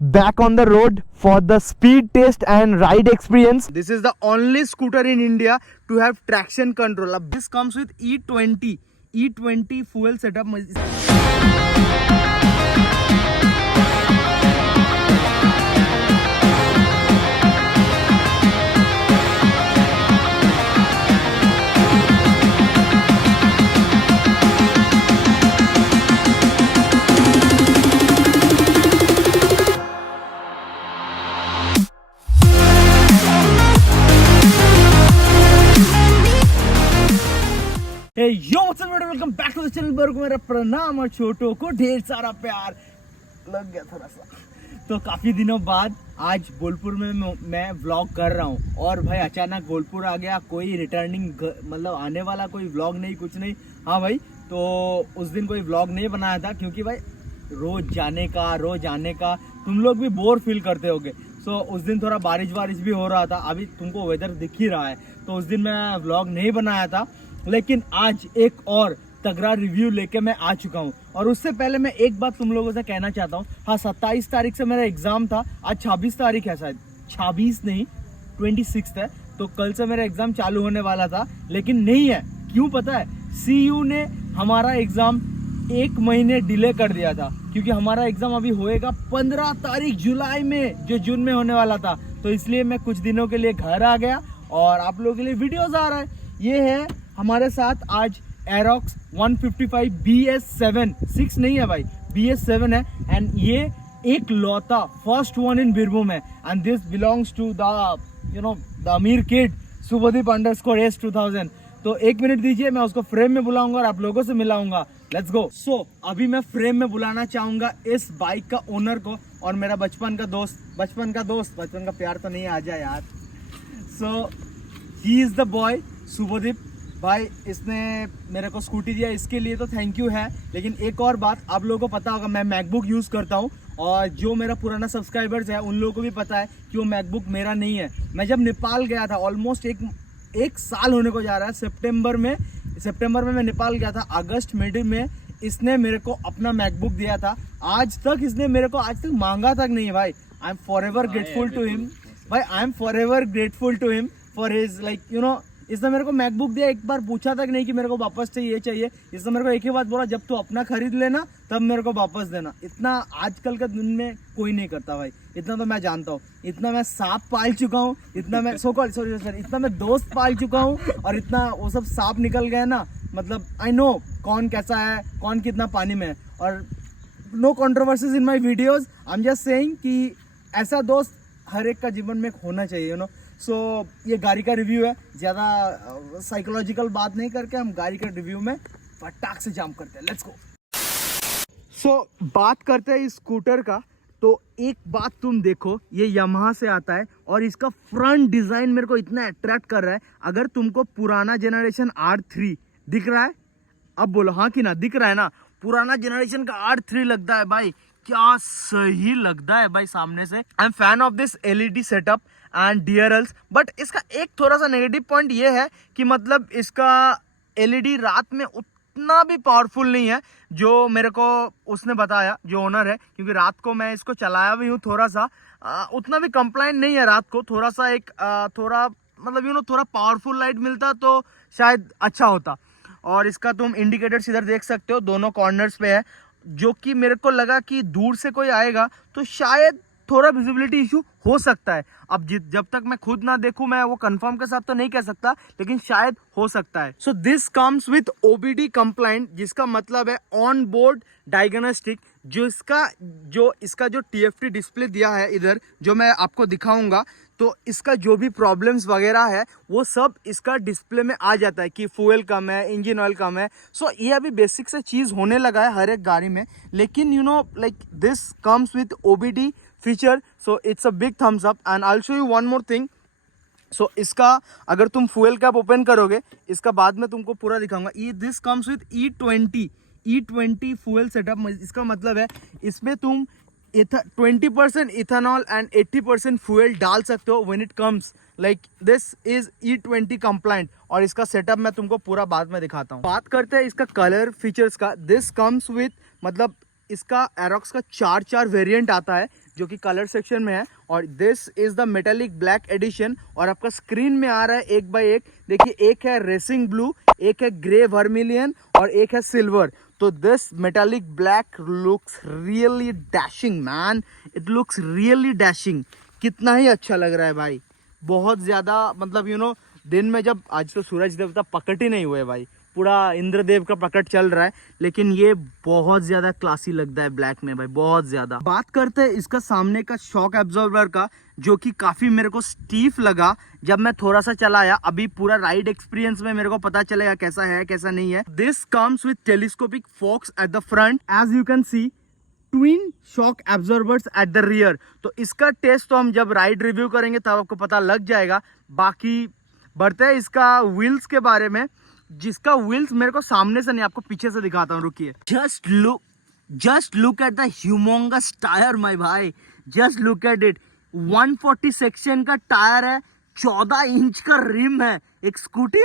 back on the road for the speed test and ride experience. This is the only scooter in India to have traction control. This comes with E20 fuel setup. Hey yo, what's up? Welcome back to the channel. मेरा प्रणाम और छोटों को ढेर सारा प्यार लग गया थोड़ा सा। तो काफी दिनों बाद आज बोलपुर में मैं व्लॉग कर रहा हूँ और भाई अचानक बोलपुर आ गया। कोई रिटर्निंग मतलब आने वाला कोई व्लॉग नहीं, कुछ नहीं। हाँ भाई, तो उस दिन कोई व्लॉग नहीं बनाया था क्योंकि भाई रोज आने का तुम लोग भी बोर फील करते होगे। सो उस दिन थोड़ा बारिश भी हो रहा था, अभी तुमको वेदर दिख ही रहा है, तो उस दिन मैं व्लॉग नहीं बनाया था। लेकिन आज एक और तगड़ा रिव्यू लेके मैं आ चुका हूँ। और उससे पहले मैं एक बात तुम लोगों से कहना चाहता हूँ। हाँ, 27 तारीख से मेरा एग्जाम था, आज 26 तारीख है, शायद 26 नहीं 26 है, तो कल से मेरा एग्जाम चालू होने वाला था, लेकिन नहीं है। क्यों पता है? CU ने हमारा एग्जाम 1 महीने डिले कर दिया था, क्योंकि हमारा एग्जाम अभी होएगा 15 तारीख जुलाई में, जो जून में होने वाला था। तो इसलिए मैं कुछ दिनों के लिए घर आ गया और आप लोगों के लिए वीडियोस आ रहा है। ये है हमारे साथ आज एरोक्स 155 BS7, 6 नहीं है भाई, BS7 है। एंड ये एक लौता फर्स्ट वन इन बीरभूम है। And this belongs to the अमीर किड शुभदीप _S 2000। तो 1 मिनट दीजिए, मैं उसको फ्रेम में बुलाऊंगा और आप लोगों से मिलाऊंगा। Let's go. सो अभी मैं फ्रेम में बुलाना चाहूंगा इस बाइक का ओनर को और मेरा बचपन का प्यार तो नहीं आ जाए यार। So he is the boy Shubhdeep भाई। इसने मेरे को स्कूटी दिया, इसके लिए तो थैंक यू है। लेकिन एक और बात, आप लोगों को पता होगा मैं मैकबुक यूज़ करता हूँ, और जो मेरा पुराना सब्सक्राइबर्स है उन लोगों को भी पता है कि वो मैकबुक मेरा नहीं है। मैं जब नेपाल गया था, ऑलमोस्ट एक साल होने को जा रहा है। सितंबर में मैं नेपाल गया था, अगस्त मिड में इसने मेरे को अपना मैकबुक दिया था। आज तक इसने मेरे को मांगा तक नहीं है भाई। I am forever grateful to him भाई, I am forever grateful to him for his इसने मेरे को मैकबुक दिया, एक बार पूछा तक नहीं कि मेरे को वापस चाहिए। इसने मेरे को एक ही बात बोला, जब तू अपना खरीद लेना तब मेरे को वापस देना। इतना आजकल के दिन में कोई नहीं करता भाई, इतना तो मैं जानता हूँ। इतना मैं सांप पाल चुका हूँ, इतना मैं इतना मैं दोस्त पाल चुका हूँ, और इतना वो सब सांप निकल गए ना, मतलब आई नो कौन कैसा है, कौन कितना पानी में है। और no controversies in my videos, I am just saying कि ऐसा दोस्त हर एक का जीवन में होना चाहिए, सो ये गाड़ी का रिव्यू है। ज़्यादा साइकोलॉजिकल बात नहीं करके हम गाड़ी का रिव्यू में फटाक से जाम करते हैं। Let's go. सो बात करते हैं इस स्कूटर का। तो एक बात तुम देखो, ये यामाहा से आता है और इसका फ्रंट डिज़ाइन मेरे को इतना अट्रैक्ट कर रहा है। अगर तुमको पुराना जेनरेशन R3 दिख रहा है, अब बोलो हाँ कि ना, दिख रहा है ना? पुराना जेनरेशन का R3 लगता है भाई, क्या सही लगता है भाई सामने से। I am fan of this LED setup and DRLs, but इसका एक थोड़ा सा नेगेटिव पॉइंट ये है कि मतलब इसका LED रात में उतना भी पावरफुल नहीं है जो मेरे को उसने बताया, जो ओनर है। क्योंकि रात को मैं इसको चलाया भी हूँ, थोड़ा सा उतना भी कंप्लाइंट नहीं है रात को। थोड़ा सा थोड़ा मतलब थोड़ा पावरफुल लाइट मिलता तो शायद अच्छा होता। और इसका तुम इंडिकेटर्स इधर देख सकते हो, दोनों कॉर्नर्स पे है, जो कि मेरे को लगा कि दूर से कोई आएगा तो शायद थोड़ा विजिबिलिटी इशू हो सकता है। अब जब तक मैं खुद ना देखूं, मैं वो कंफर्म के साथ तो नहीं कह सकता, लेकिन शायद हो सकता है। So this comes with OBD complaint, जिसका मतलब है ऑन बोर्ड डायग्नोस्टिक। जो इसका जो TFT डिस्प्ले दिया है इधर, जो मैं आपको दिखाऊंगा, तो इसका जो भी प्रॉब्लम्स वगैरह है वो सब इसका डिस्प्ले में आ जाता है कि फ्यूल कम है, इंजन ऑयल कम है। सो ये अभी बेसिक से चीज़ होने लगा है हर एक गाड़ी में। लेकिन like this comes with OBD feature, so it's a big thumbs up. And I will show you one more thing. So इसका अगर तुम फ्यूल कैप ओपन करोगे, इसका बाद में तुमको पूरा दिखाऊंगा। This comes with E20 fuel setup. इसका मतलब है इसमें तुम 20% इथेनॉल एंड 80% फ्यूल डाल सकते हो when it comes like this is E20 complaint. और इसका सेटअप मैं तुमको पूरा बाद में दिखाता हूँ। बात करते हैं इसका कलर फीचर्स का। दिस कम्स विथ मतलब इसका एरोक्स का 4 वेरिएंट आता है। जो कि कलर सेक्शन में है, और this is the metallic black edition. और आपका स्क्रीन में आ रहा है एक बाय एक, देखिए एक है रेसिंग ब्लू, एक है ग्रे वर्मिलियन और एक है सिल्वर। तो this metallic black looks really dashing man, it looks really dashing. कितना ही अच्छा लग रहा है भाई, बहुत ज्यादा, मतलब यू नो दिन में जब, आज तो सूरज देवता प्रकट ही नहीं हुए भाई, पूरा इंद्रदेव का प्रकट चल रहा है, लेकिन ये बहुत ज्यादा क्लासी लगता है ब्लैक में भाई, बहुत ज्यादा। बात करते हैं इसका सामने का शॉक एब्जॉर्बर का, जो कि काफी मेरे को स्टीफ लगा जब मैं थोड़ा सा चलाया। अभी पूरा राइड एक्सपीरियंस में मेरे को पता चलेगा कैसा है कैसा नहीं है। This comes with telescopic forks at the front, as you can see twin shock absorbers at the rear. तो इसका टेस्ट तो हम जब राइड रिव्यू करेंगे तब आपको पता लग जाएगा। बाकी बढ़ते हैं इसका व्हील्स के बारे में, जिसका व्हील्स मेरे को सामने से नहीं, आपको पीछे से दिखाता हूँ, रुकिए। Just look at the humongous tyre my भाई, just look at it. 140 section का टायर है, 14 इंच का रिम है। एक स्कूटी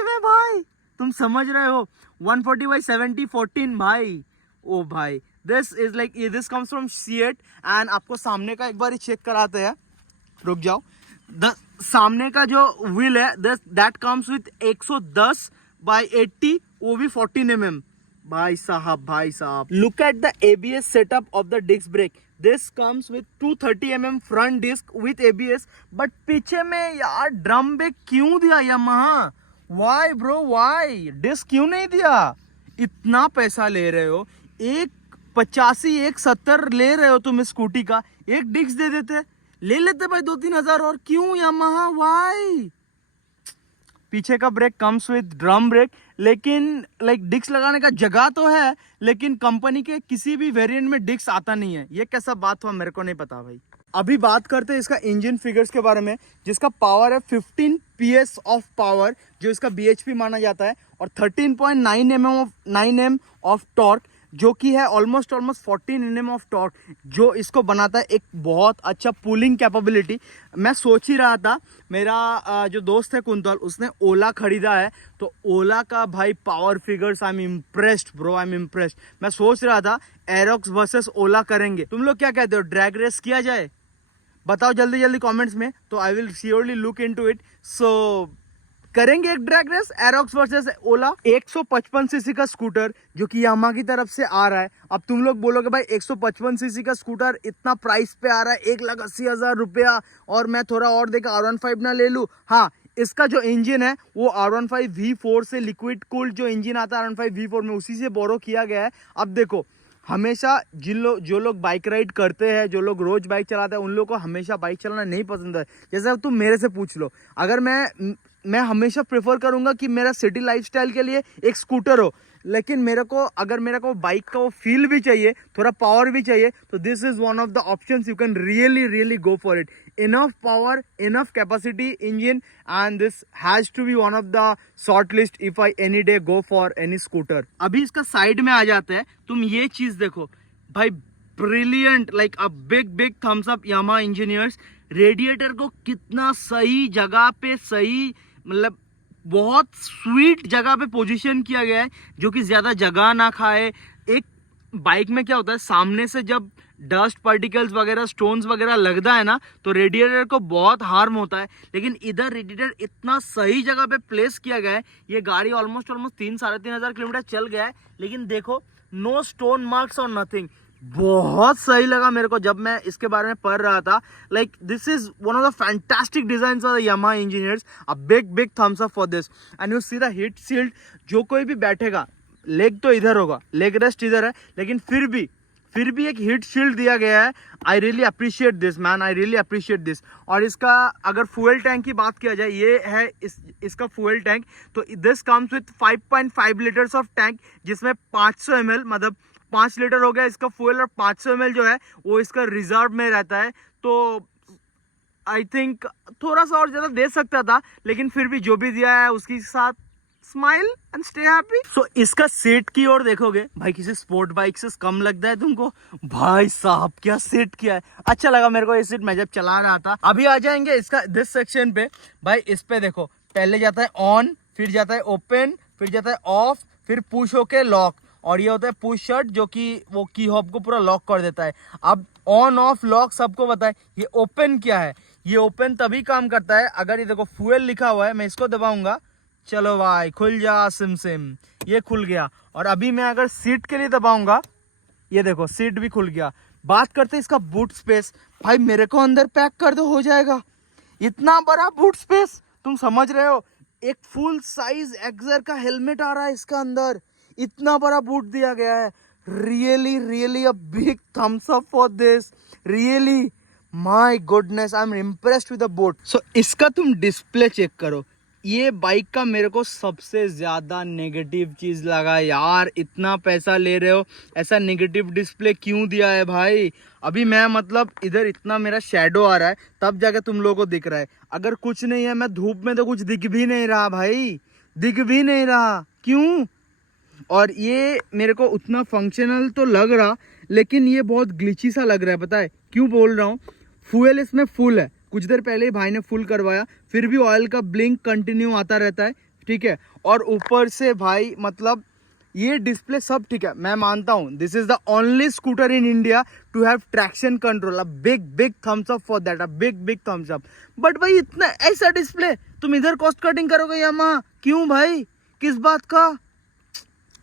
में भाई, तुम समझ रहे हो, 140 by 70 14 भाई। ओ भाई, this is like, this comes from CEAT. And आपको सामने का एक बार ही चेक कराते हैं, रुक जाओ। सामने का जो व्हील है दैट कम्स विथ 110 by 80, वो भी 14 mm। भाई साहब look at the ABS setup of the disc brake. This comes with 230 mm front disc with ABS। But पीछे में यार ड्रम ब्रेक क्यों दिया Yamaha? Why bro why? Disc क्यों नहीं दिया? इतना पैसा ले रहे हो, 185 170 ले रहे हो तुम स्कूटी का, एक डिस्क दे देते, ले लेते भाई 2-3 हजार और। क्यों यामाहा, वाई? पीछे का brake comes with drum brake, लेकिन लाइक डिस्क लगाने का जगह तो है, लेकिन कंपनी के किसी भी वेरिएंट में डिस्क आता नहीं है। ये कैसा बात हुआ, मेरे को नहीं पता भाई। अभी बात करते हैं इसका इंजन फिगर्स के बारे में, जिसका पावर है 15 PS ऑफ पावर, जो इसका BHP माना जाता है, और 13.9 mm ऑफ टॉर्क, जो कि है ऑलमोस्ट 14 Nm ऑफ टॉर्क, जो इसको बनाता है एक बहुत अच्छा पुलिंग कैपेबिलिटी। मैं सोच ही रहा था, मेरा जो दोस्त है कुंतल, उसने ओला खरीदा है, तो ओला का भाई power figures, I am impressed bro, I am impressed. मैं सोच रहा था एरोक्स वर्सेस ओला करेंगे। तुम लोग क्या कहते हो, ड्रैग रेस किया जाए? बताओ जल्दी जल्दी कमेंट्स में, तो I will surely look into it. सो करेंगे एक ड्रैग रेस, एरोक्स वर्सेस ओला। 155 सीसी का स्कूटर जो कि यामाहा की तरफ से आ रहा है। अब तुम लोग बोलोगे भाई 155 सीसी का स्कूटर इतना प्राइस पे आ रहा है, 1,80,000 रुपया, और मैं थोड़ा और देकर R15 ना ले लूं? हाँ, इसका जो इंजन है वो R15 V4 से, लिक्विड कूल्ड जो इंजन आता है R15 V4 में, उसी से बोरो किया गया है। अब देखो, हमेशा जो लोग बाइक राइड करते हैं, जो लोग रोज बाइक चलाते हैं, उन लोगों को हमेशा बाइक चलाना नहीं पसंद है। जैसे तुम मेरे से पूछ लो, अगर मैं हमेशा प्रेफर करूंगा कि मेरा सिटी लाइफस्टाइल के लिए एक स्कूटर हो, लेकिन मेरे को बाइक का वो फील भी चाहिए, थोड़ा पावर भी चाहिए, तो this is one of the options you can really go for it. Enough power, enough capacity engine, and this has to be one of the short list if I any day go for any scooter. अभी इसका side में आ जाते हैं, तुम ये चीज देखो भाई, ब्रिलियंट, लाइक अ big thumbs up Yamaha engineers. Radiator को कितना सही जगह पे, सही मतलब बहुत स्वीट जगह पे पोजीशन किया गया है, जो कि ज्यादा जगह ना खाए। एक बाइक में क्या होता है, सामने से जब डस्ट पार्टिकल्स वगैरह, स्टोन्स वगैरह लगता है ना, तो रेडिएटर को बहुत हार्म होता है। लेकिन इधर रेडिएटर इतना सही जगह पे प्लेस किया गया है, ये गाड़ी ऑलमोस्ट 3-3.5 हजार किलोमीटर चल गया है, लेकिन देखो नो स्टोन मार्क्स और नथिंग। बहुत सही लगा मेरे को जब मैं इसके बारे में पढ़ रहा था। Like this is one of the fantastic designs of the Yamaha engineers. A big thumbs up for this. And you see the heat shield, जो कोई भी बैठेगा, लेग तो इधर होगा, लेग रेस्ट इधर है, लेकिन फिर भी एक हीट शील्ड दिया गया है। I really appreciate this man, I really appreciate this. और इसका अगर फ्यूल टैंक की बात किया जाए, ये है इसका फ्यूल टैंक। तो this comes with 5.5 litres of tank, जिसमें 500 ml, मतलब 5 लीटर हो गया इसका फ्यूल, और 500 ml जो है वो इसका रिजर्व में रहता है। तो आई थिंक थोड़ा सा और ज्यादा दे सकता था, लेकिन फिर भी जो भी दिया है उसके साथ स्माइल एंड स्टे हैप्पी। सो इसका सीट की ओर देखोगे भाई, किसी स्पोर्ट बाइक से कम लगता है तुमको? भाई साहब क्या सीट किया है, अच्छा लगा मेरे को ये सीट, मैं जब चला रहा था। अभी आ जाएंगे इसका दिस सेक्शन पे। भाई इस पे देखो, पहले जाता है ऑन, फिर जाता है ओपन, फिर जाता है ऑफ, फिर पुश होके लॉक, और ये होता है पुश शर्ट जो कि वो की हॉब को पूरा लॉक कर देता है। अब ऑन ऑफ लॉक सबको पता है। ये ओपन क्या है, ये ओपन तभी काम करता है अगर ये देखो फ्यूल लिखा हुआ है, मैं इसको दबाऊंगा, चलो भाई खुल जा सिम सिम, ये खुल गया। और अभी मैं अगर सीट के लिए दबाऊंगा, ये देखो सीट भी खुल गया। बात करते हैं इसका बूट स्पेस, भाई मेरे को अंदर पैक कर दो हो जाएगा, इतना बड़ा बूट स्पेस, तुम समझ रहे हो। एक फुल साइज एक्सर का हेलमेट आ रहा है इसका अंदर, इतना बड़ा बूट दिया गया है। Really really a big thumbs up for this, really my goodness, I am impressed with the boat. So इसका तुम डिस्प्ले चेक करो, ये बाइक का मेरे को सबसे ज़्यादा नेगेटिव चीज़ लगा यार। इतना पैसा ले रहे हो, ऐसा नेगेटिव डिस्प्ले क्यों दिया है भाई। अभी मैं मतलब इधर इतना मेरा शैडो आ रहा है तब जाके तुम लोगों को दिख रहा है, अगर कुछ नहीं है मैं धूप में तो कुछ दिख भी नहीं रहा भाई, दिख भी नहीं रहा, क्यों। और ये मेरे को उतना फंक्शनल तो लग रहा, लेकिन ये बहुत ग्लिची सा लग रहा है। पता है क्यों बोल रहा हूँ, फ्यूल इसमें फुल है, कुछ देर पहले ही भाई ने फुल करवाया, फिर भी ऑयल का ब्लिंक कंटिन्यू आता रहता है, ठीक है। और ऊपर से भाई मतलब ये डिस्प्ले सब ठीक है, मैं मानता हूँ this is the only scooter in India to have traction control, a big big thumbs up for that, a big big thumbs up. But भाई इतना ऐसा डिस्प्ले तुम इधर कॉस्ट कटिंग करोगे यामा, क्यों भाई, किस बात का,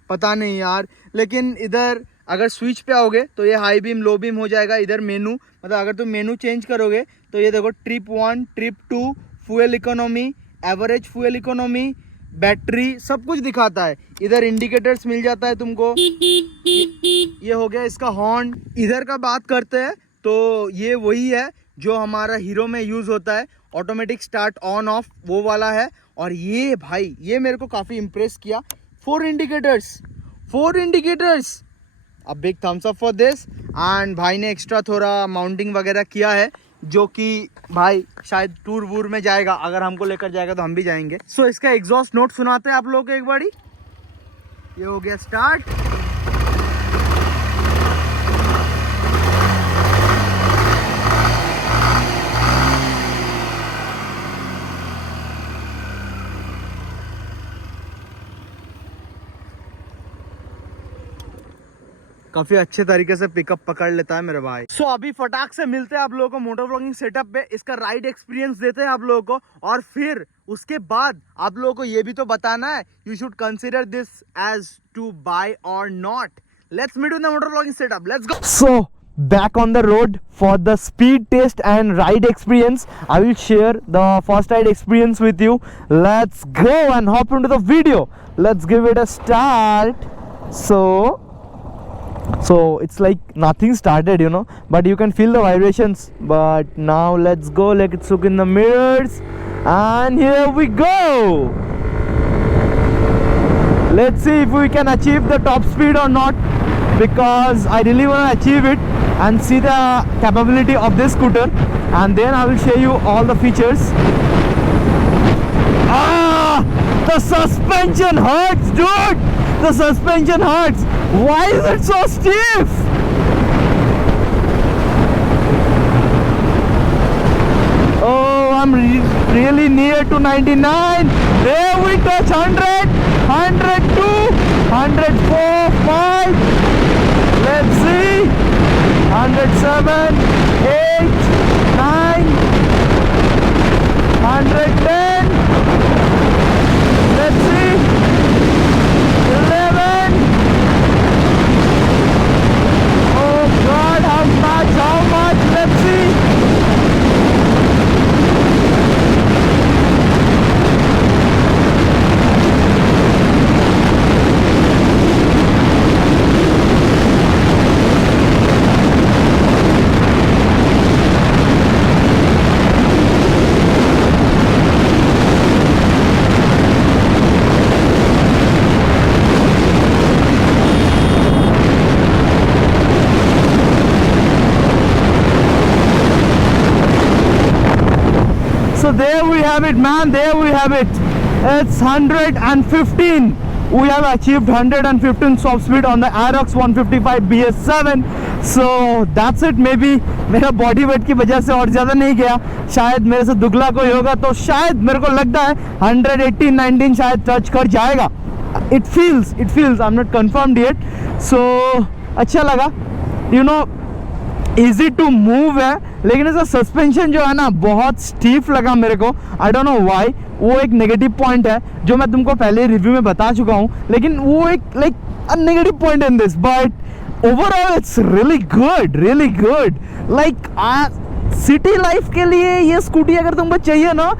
पता नहीं यार। लेकिन इधर अगर स्विच पे आओगे तो ये हाई बीम लो बीम हो जाएगा। इधर मेनू, मतलब अगर तुम मेनू चेंज करोगे तो ये देखो trip 1 trip 2, fuel economy, average fuel economy, battery, सब कुछ दिखाता है। इधर इंडिकेटर्स मिल जाता है तुमको, ये हो गया इसका हॉर्न। इधर का बात करते हैं तो ये वही है जो हमारा हीरो में यूज होता है, ऑटोमेटिक स्टार्ट ऑन ऑफ वो वाला है। और ये भाई ये मेरे को काफी इंप्रेस किया, 4 indicators, a big thumbs up for this. And भाई ने एक्स्ट्रा थोड़ा माउंटिंग वगैरह किया है जो कि भाई शायद टूर वूर में जाएगा, अगर हमको लेकर जाएगा तो हम भी जाएंगे। सो इसका एग्जॉस्ट नोट सुनाते हैं आप लोगों को एक बारी। ये हो गया स्टार्ट, काफी अच्छे तरीके से पिकअप पकड़ लेता है मेरे भाई। सो अभी फटाक से मिलते हैं आप लोगों को मोटर व्लॉगिंग सेटअप पे, इसका राइड एक्सपीरियंस देते हैं आप लोगों को, और फिर उसके बाद आप लोगों को ये भी तो बताना है you should consider this as to buy और not. Let's meet in the motor vlogging setup, let's go. So back on the road for the speed test and ride experience. I will share the first ride experience with you. Let's go and hop into the video. Let's give it a start. So it's like nothing started, you know, but you can feel the vibrations. But now let's go, let's look in the mirrors, and here we go. Let's see if we can achieve the top speed or not, because I really want to achieve it and see the capability of this scooter, and then I will show you all the features. The suspension hurts, dude. The suspension hurts. Why is it so stiff? Oh, I'm really near to 99. There we touch 100, 102, 104, 5. Let's see. 107, 8, 9, 110. Let's see. 11. Oh God, how much? Let's see. So there we have it, man, there we have it. It's 115. We have achieved 115 top speed on the Aerox 155 BS7. So that's it. Maybe मेरा body weight की वजह से और ज़्यादा नहीं गया, शायद मेरे से दुगला कोई होगा तो शायद मेरे को लगता है 118-19 शायद टच कर जाएगा। It feels I am not confirmed yet. So अच्छा लगा, you know easy to move है, लेकिन इसका सस्पेंशन जो है ना बहुत स्टीफ लगा मेरे को. I don't know why. वो एक नेगेटिव पॉइंट है जो मैं तुमको पहले रिव्यू में बता चुका हूँ, लेकिन वो एक like a negative point in this. But overall it's really good. Like city life के लिए ये स्कूटी अगर तुमको चाहिए ना,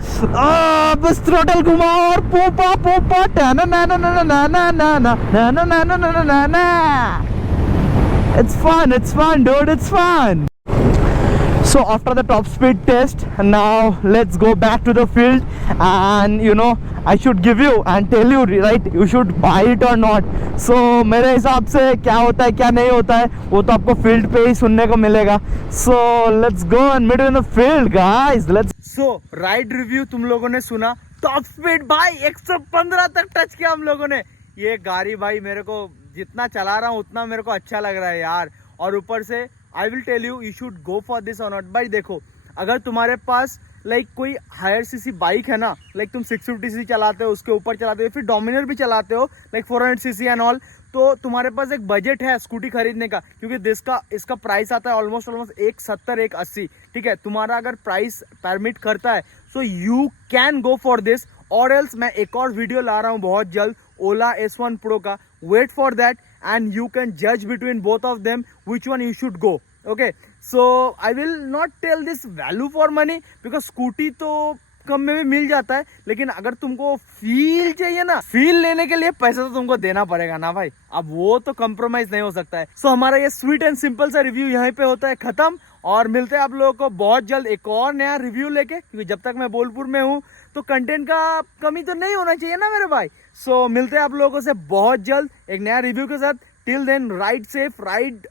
बस थ्रॉटल घुमाओ और पोपा टाना ना ना ना ना ना ना ना ना ना ना ना ना ना ना. It's fun dude, it's fun. So after the top speed test, now let's go back to the field, and you know I should give you and tell you, right, you should buy it or not. So मेरे हिसाब से क्या होता है क्या नहीं होता है वो तो आपको फील्ड पे ही सुनने को मिलेगा. So let's go and meet in the field guys. So ride review तुम लोगों ने सुना. टॉप स्पीड भाई 115 तक टच किया हम लोगों ने. ये गाड़ी भाई मेरे को जितना चला रहा हूँ उतना मेरे को अच्छा लग रहा है यार. और ऊपर से I will tell you should go for this और नॉट. भाई देखो, अगर तुम्हारे पास लाइक कोई हायर सीसी बाइक है ना, लाइक तुम 650 सीसी चलाते हो, उसके ऊपर चलाते हो, फिर डोमिनर भी चलाते हो लाइक 400 सीसी एंड ऑल, तो तुम्हारे पास एक बजट है स्कूटी खरीदने का, क्योंकि इसका प्राइस आता है ऑलमोस्ट 170 180. ठीक है, तुम्हारा अगर प्राइस परमिट करता है so you can go for this. और एल्स मैं एक और वीडियो ला रहा हूँ बहुत जल्द ओला S1 Pro का. Wait for that and you can judge between both of them which one you should go. Okay, so I will not tell this value for money because scooty तो कम में भी मिल जाता है, लेकिन अगर तुमको फील चाहिए ना, फील लेने के लिए पैसा तो तुमको देना पड़ेगा ना भाई. अब वो तो कंप्रोमाइज नहीं हो सकता है. सो हमारा ये स्वीट एंड सिंपल सा रिव्यू यहीं पे होता है खत्म, और मिलते हैं आप लोगों को बहुत जल्द एक और नया रिव्यू लेके, क्योंकि जब तक मैं बोलपुर में हूँ तो कंटेंट का कमी तो नहीं होना चाहिए ना मेरे भाई. सो मिलते हैं आप लोगों से बहुत जल्द एक नया रिव्यू के साथ. Till then ride safe, ride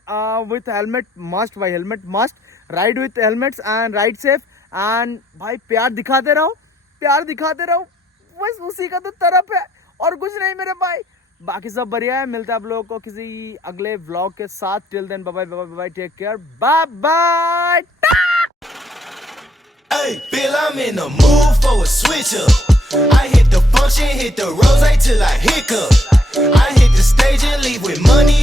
with helmet must भाई, helmet must, ride with helmets and ride safe. And भाई प्यार दिखाते रहो, बस उसी का तो तरफ है और कुछ नहीं मेरे भाई. बाकी सब बढ़िया है. मिलते हैं आप लोगों को किसी अगले व्लॉग के साथ. Till then bye bye, take care, bye bye. Hey, Bill, I'm in the mood for a switch up. I hit the function, hit the rose till I hiccup. I hit the stage and leave with money.